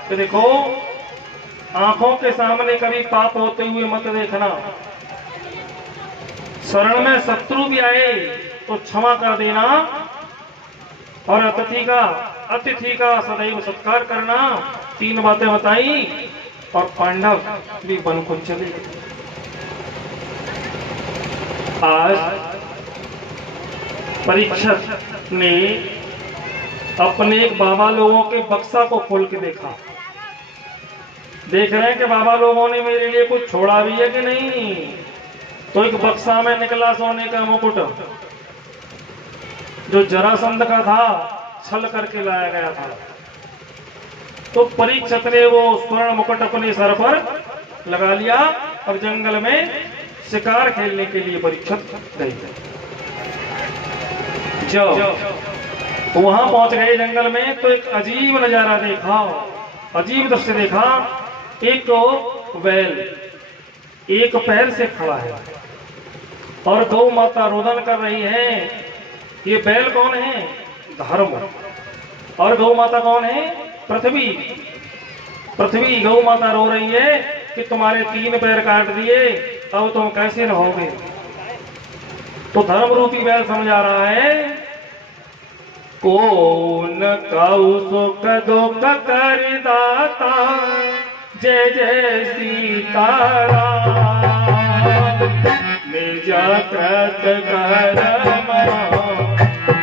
कि देखो, आंखों के सामने कभी पाप होते हुए मत देखना। शरण में शत्रु भी आए तो क्षमा कर देना, और अतिथि का सदैव सत्कार करना। 3 बातें बताई और पांडव भी वन को चले। आज परीक्षित ने अपने एक बाबा लोगों के बक्सा को खोल के देखा। देख रहे हैं कि बाबा लोगों ने मेरे लिए कुछ छोड़ा भी है कि नहीं। तो एक बक्सा में निकला सोने का मुकुट, जो जरासंध का था, छल करके लाया गया था। तो परीक्षित ने वो स्वर्ण मुकुट अपने सर पर लगा लिया और जंगल में शिकार खेलने के लिए परीक्षित गए। जब वहां पहुंच गए जंगल में तो एक अजीब नजारा देखा, अजीब दृश्य देखा। एक बैल एक पैर से खड़ा है और गौ माता रोदन कर रही है। ये बैल कौन है? धर्म। और गौ माता कौन है? पृथ्वी। पृथ्वी गौ माता रो रही है कि तुम्हारे 3 पैर काट दिए, अब तुम कैसे रहोगे। तो धर्म रूपी बैल समझा रहा है, कौन काऊ सुख दुख कर दाता, जय जय सीताराम। निज कृत कर्म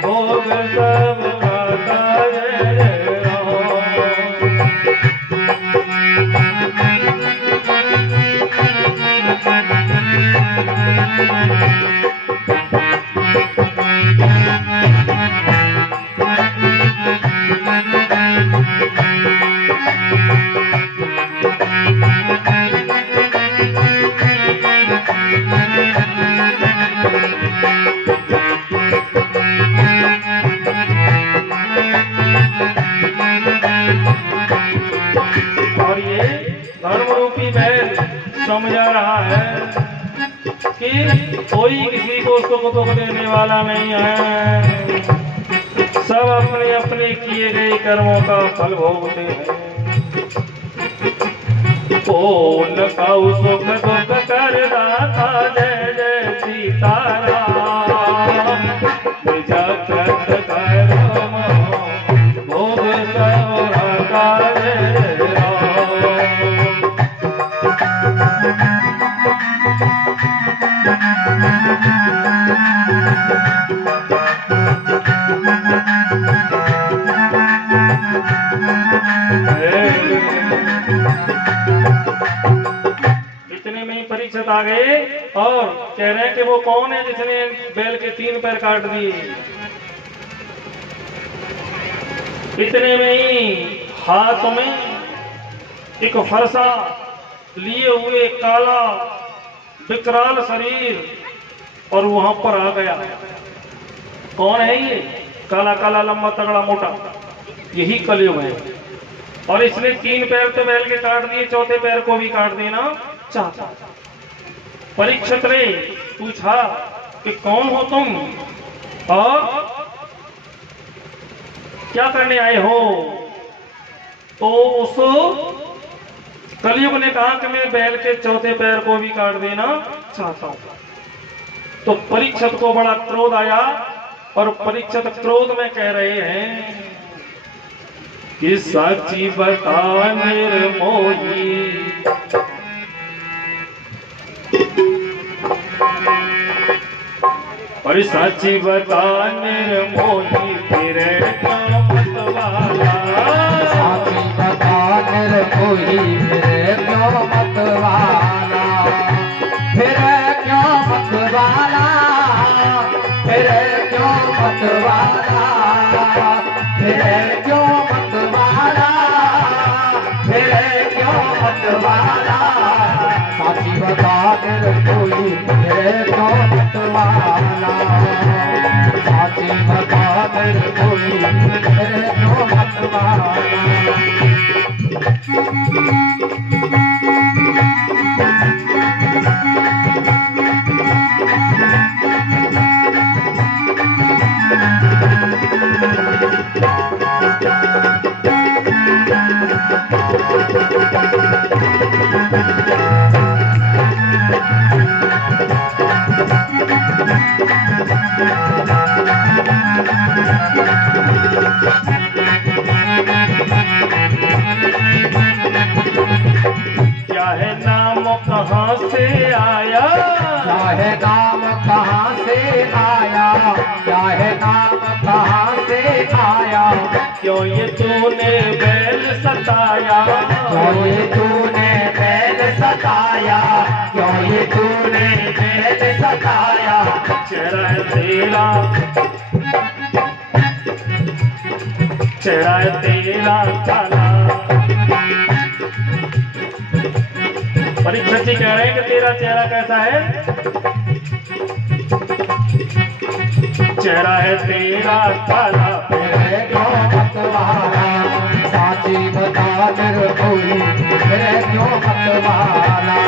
भोग सब माता जय जय राम। समझा रहा है कि कोई किसी को सुख दुख देने वाला नहीं है, सब अपने अपने किए गए कर्मों का फल भोगते हैं। कौन काऊ सुख दुख कर दाता, जय जय सीताराम। निज कृत कर्म भोग सब माता जय जय राम। इतने में ही परीक्षित आ गए और कह रहे हैं कि वो कौन है जिसने बैल के 3 पैर काट दिए। इतने में ही हाथ में एक फरसा लिए हुए काला विकराल शरीर और वहां पर आ गया। कौन है ये? काला काला लंबा तगड़ा मोटा, यही कलयुग है। और इसने 3 पैर तो बैल के काट दिए, 4थे पैर को भी काट देना चाहता। परीक्षित ने पूछा कि कौन हो तुम और क्या करने आए हो। तो उस कलयुग ने कहा कि मैं बैल के 4थे पैर को भी काट देना चाहता हूं। तो परीक्षित को बड़ा क्रोध आया और परीक्षित क्रोध में कह रहे हैं कि साची बता निर्मोही, और साची बता निर्मोही, फिर क्यों मतवाला। साची बता निर्मोही, फिर क्यों मतवाला। फिर क्यों मतवाला, फिर क्यों मतवाला, फिर क्यों मतवाला, फिर क्यों मतवाला। साची बता निर्मोही, फिर क्यों मतवाला। साची बता निर्मोही, फिर क्यों मतवाला। क्या है नाम कहाँ से आया, क्या है नाम कहाँ से आया, क्या है नाम कहाँ से आया, क्यों ये तूने बैल सताया, क्यों ये तूने बैल सताया, क्यों ये तूने बैल सताया। चेहरा है तेरा, चेहरा है तेरा काला। परीक्षक जी कह रहे हैं कि तेरा चेहरा कैसा है, चेहरा है तेरा काला। मेरे क्यों मतवाला, साची बता मेरे कोई, मेरे क्यों मतवाला।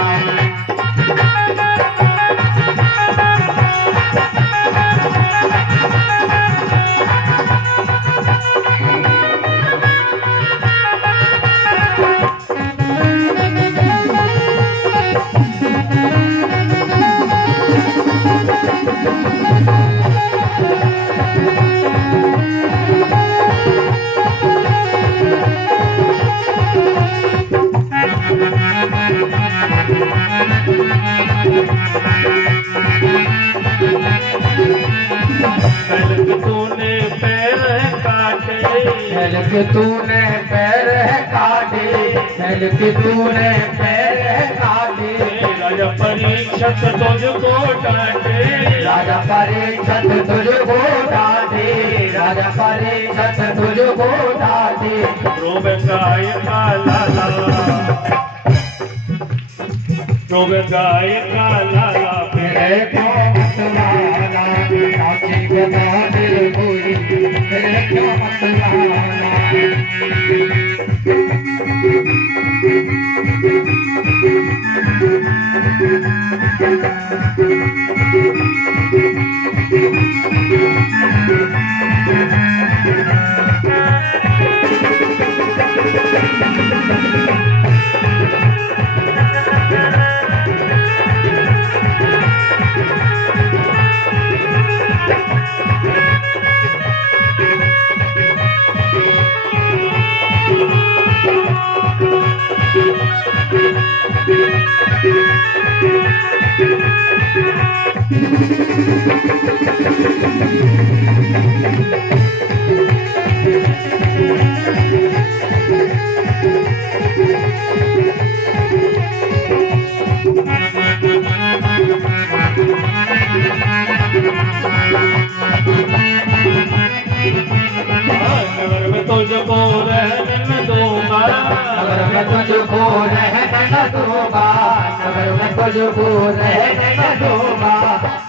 तूने पैर काटे, के तूने पैर काटे, के तूने पैर काटे। राजा परीक्षक तुझको डांटे, राजा परीक्षक तुझको डांटे, राजा परीक्षक तुझको डांटे। रोब गाय का लाला, रोब गाय का लाला। मेरे क्यों मतवाला, साची बता दिल कोई, मेरे क्यों मतवाला। नगर में तुझको रहने न दूंगा, नगर में तुझको रहने न दूंगा, नगर में तुझको रहने न दूंगा।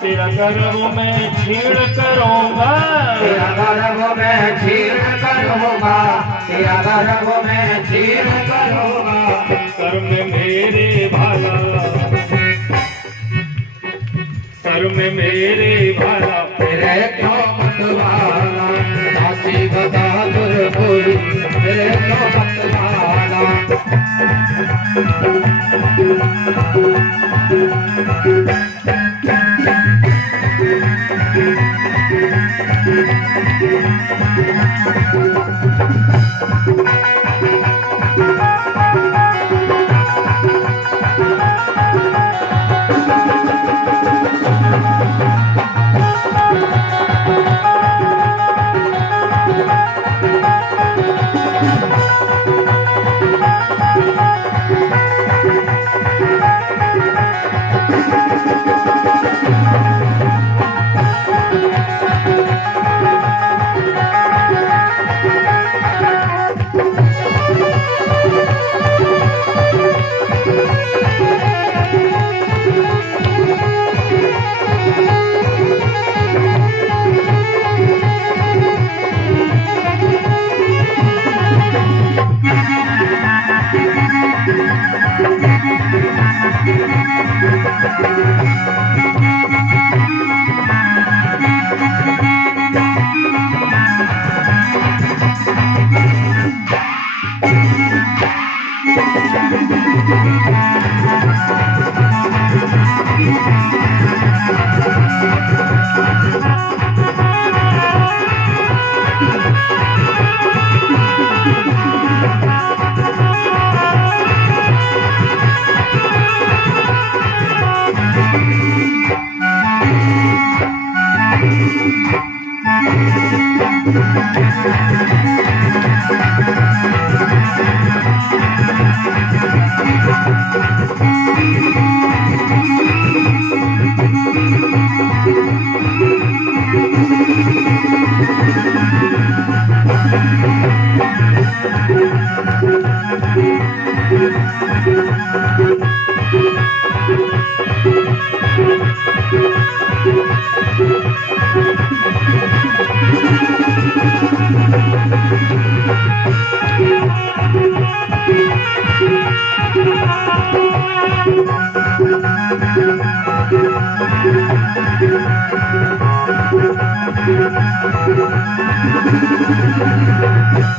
तेरा गर्व में छीड़ करूंगा, तेरा गर्व में छीड़ करूंगा, तेरा गर्व में छीड़ करूंगा। कर में मेरे भाला, कर में मेरे भाला। मेरे क्यों मतवाला, साची बता तुझ कोई, मेरे क्यों मतवाला।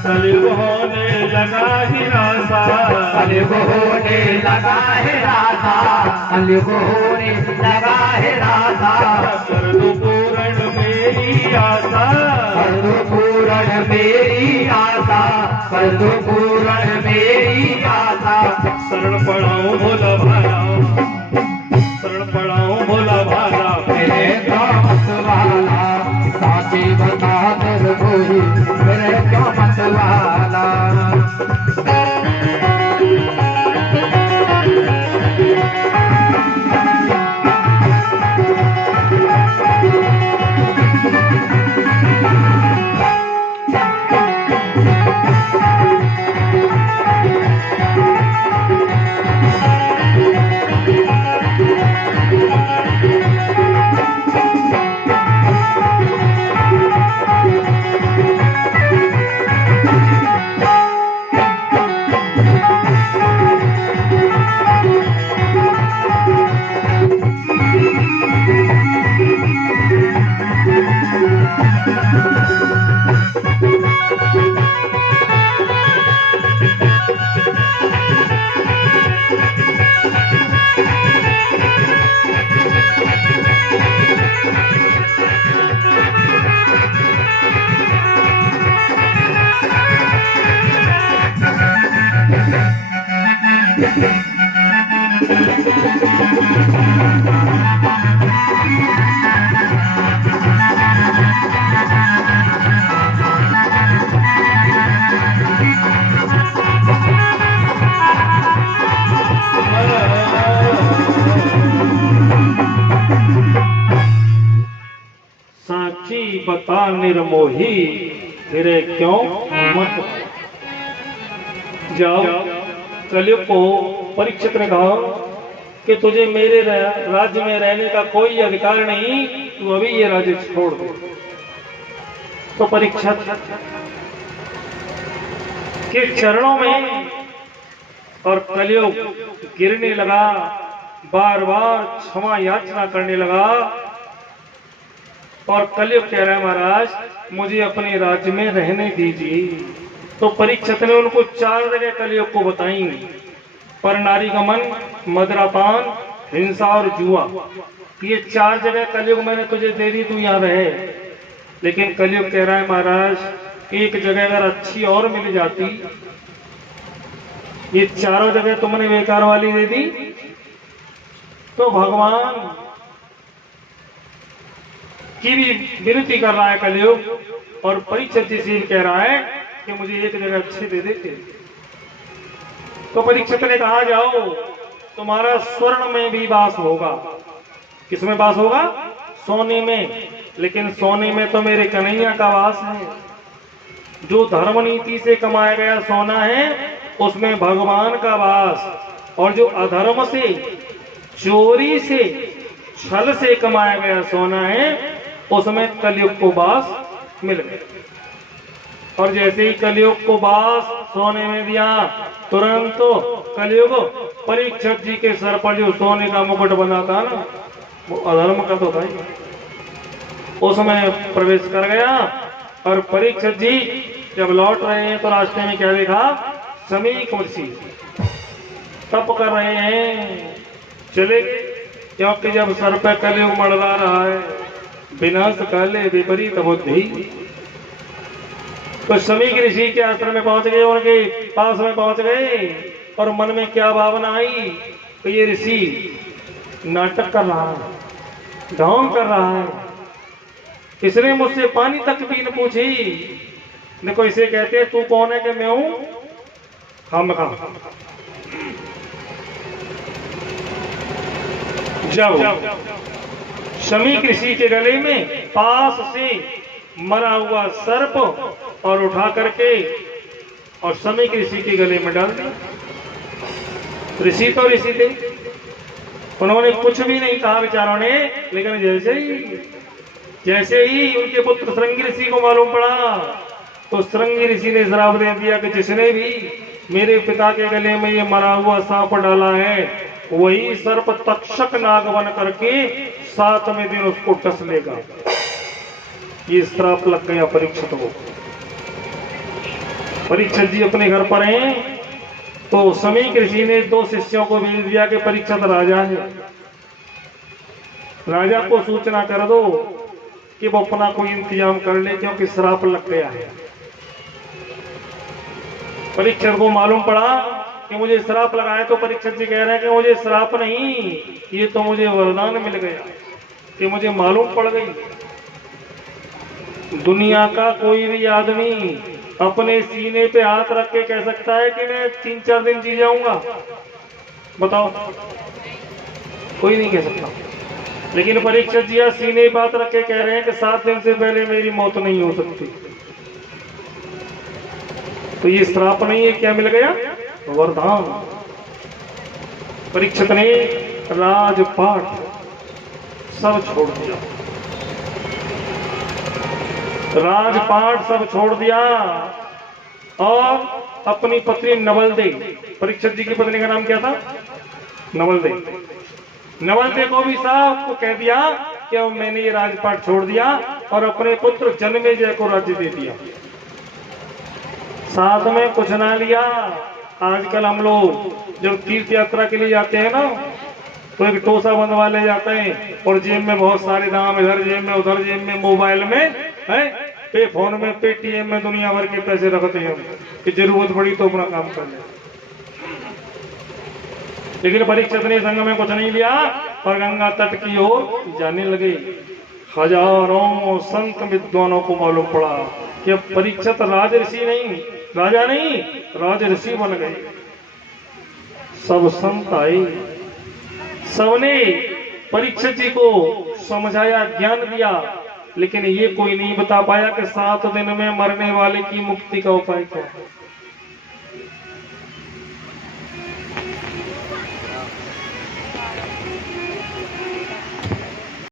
कलयुग होने लगा ही रासा, कलयुग होने लगा है राधा, कलयुग होने लगा है राधा। कर दो पूर्ण मेरी आशा, कर दो पूर्ण मेरी आशा, कर दो पूर्ण मेरी आशा। शरण पढ़ाऊं भोला भाला, शरण पढ़ाऊं भोला भाला। मेरे क्यों मत वाला, साची बता तेरे कोई, मेरे क्यों मत वाला। साची बता निर्मोही, फिरे क्यों मत। जाओ, कलयुग को परीक्षित ने कहा कि तुझे मेरे राज्य में रहने का कोई अधिकार नहीं, तू अभी ये राज्य छोड़ दे। तो परीक्षित के चरणों में और कलयुग गिरने लगा, बार बार क्षमा याचना करने लगा और कलयुग कह रहा है महाराज मुझे अपने राज्य में रहने दीजिए। तो परीक्षित ने उनको 4 जगह कलयुग को बताई, पर नारी गमन, मदरापान, हिंसा और जुआ, ये 4 जगह कलयुग मैंने तुझे दे दी, तू यहाँ रहे। लेकिन कलयुग कह रहा है महाराज एक जगह अगर अच्छी और मिल जाती, ये चारों जगह तुमने बेकार वाली दे दी। तो भगवान की भी विनती कर रहा है कलयुग और परीक्षित जी से कह रहा है कि मुझे एक जगह अच्छी दे देते। तो परीक्षित ने कहा जाओ तुम्हारा स्वर्ण में भी वास होगा। किसमें वास होगा? सोने में। लेकिन सोने में तो मेरे कन्हैया का वास है। जो धर्म नीति से कमाया गया सोना है उसमें भगवान का वास, और जो अधर्म से, चोरी से, छल से कमाया गया सोना है उसमें कलयुग को वास मिल गया। और जैसे ही कलयुग को बास सोने में दिया, तुरंत कलयुग परीक्षित जी के सर पर जो सोने का मुकुट बना था ना, वो अधर्म का तो था ही, उसमें प्रवेश कर गया। और परीक्षित जी जब लौट रहे हैं तो रास्ते में क्या देखा, समीक ऋषि तप कर रहे हैं, चले गए। क्योंकि जब सर पर कलयुग मंडरा रहा है, विनाश काले विपरीत बुद्धि, तो समीक ऋषि के आश्रम में पहुंच गए, उनके पास में पहुंच गए और मन में क्या भावना आई, तो ये ऋषि नाटक कर रहा है, ढोंग कर रहा है, इसने मुझसे पानी तक भी न पूछी। देखो इसे कहते हैं तू कौन है कि मैं हूं हम कहा। जब समीक ऋषि के गले में पास से मरा हुआ सर्प और उठा करके और समीक ऋषि के गले में डाल दिया। ऋषि तो ऋषि थे, उन्होंने कुछ भी नहीं कहा बेचारों ने, लेकिन जैसे ही उनके पुत्र श्रृंगी ऋषि को मालूम पड़ा, तो श्रृंगी ऋषि ने श्राप दे दिया कि जिसने भी मेरे पिता के गले में ये मरा हुआ सांप डाला है, वही सर्प तक्षक नाग बन करके 7वें दिन उसको डस लेगा। ये श्राप लग गया परीक्षित को। परीक्षित जी अपने घर पर हैं, तो समीक ऋषि ने 2 शिष्यों को भेज दिया कि परीक्षित राजा है, राजा को सूचना कर दो कि वो अपना कोई इंतजाम कर ले, क्योंकि श्राप लग गया है। परीक्षित को मालूम पड़ा कि मुझे श्राप लगा है, तो परीक्षित जी कह रहे हैं कि मुझे श्राप नहीं, ये तो मुझे वरदान मिल गया कि मुझे मालूम पड़ गई। दुनिया का कोई भी आदमी अपने सीने पे हाथ रख के कह सकता है कि मैं 3-4 दिन जी जाऊंगा? बताओ, कोई नहीं कह सकता। लेकिन परीक्षित जी सीने पे हाथ रख के कह रहे हैं कि 7 दिन से पहले मेरी मौत नहीं हो सकती। तो ये श्राप नहीं है, क्या मिल गया? वरदान। परीक्षित ने राजपाट सब छोड़ दिया, राजपाट सब छोड़ दिया और अपनी पत्नी नवलदे, परीक्षित जी की पत्नी का नाम क्या था? नवलदे। नवलदे को भी साहब को कह दिया कि मैंने ये राजपाट छोड़ दिया और अपने पुत्र जन्मेजय को राज्य दे दिया। साथ में कुछ ना लिया। आजकल हम लोग जब तीर्थ यात्रा के लिए जाते हैं ना, तो एक टोसा बंधवा ले जाते हैं और जेब में बहुत सारे दाम, इधर जेब में उधर जेब में, मोबाइल में है, पे फोन में, पेटीएम में दुनिया भर के पैसे रखते हैं कि जरूरत पड़ी तो अपना काम कर ले। लेकिन परीक्षित ने संग में कुछ नहीं लिया और गंगा तट की ओर जाने लगे। हजारों संत विद्वानों को मालूम पड़ा कि अब परीक्षित राजऋषि नहीं, राजा नहीं, राजऋषि बन गए। सब संत आए, सबने परीक्षित जी को समझाया, ज्ञान दिया, लेकिन ये कोई नहीं बता पाया कि 7 दिन में मरने वाले की मुक्ति का उपाय क्या है।